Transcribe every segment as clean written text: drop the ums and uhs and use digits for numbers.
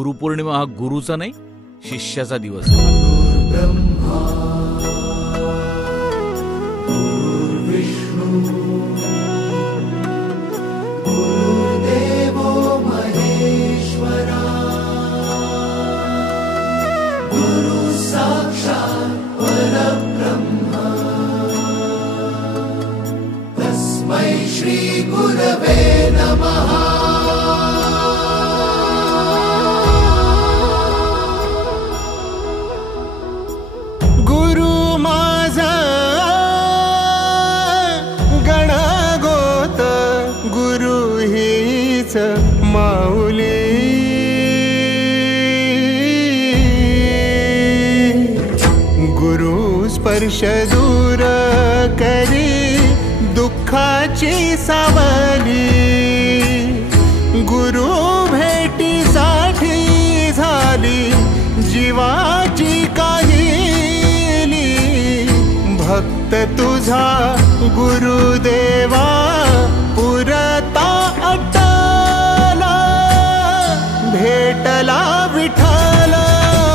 गुरुपौर्णिमा हा गुरुचा नाही, शिष्याचा दिवस. श्री गुरवे नमः. गुरु माझा गणगोत, गुरु हीच माऊली. गुरु स्पर्श दूर करी दुःखाची सावली. गुरु भेटीसाठी झाली जीवाची काहिली. भक्त तुझा गुरुदेवा पुरता अटला. भेटला विठ्ठल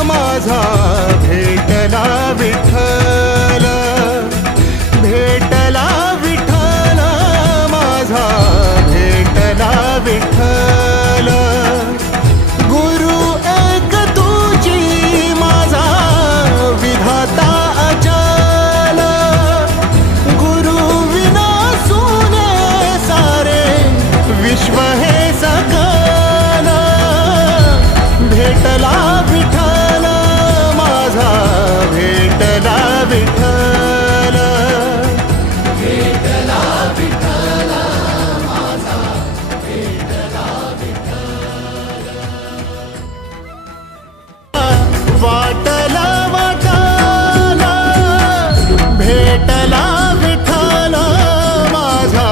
माझा, भेटला विठ्ठल, भेटला विठ्ठल माझा, भेटला विठ्ठल. गुरु एक तुझी माझा विधाता अचल. गुरु विना सुने सारे विश्व हे सकल. भेटला विठ्ठल माझा, भेटला विठ्ठल, भेटला विठ्ठल माझा, भेटला विठ्ठल. वाटला वाटला भेटला विठ्ठल माझा,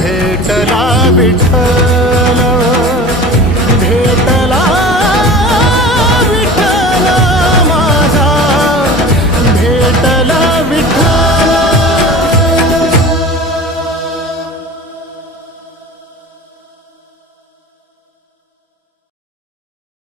भेटला विठ्ठल.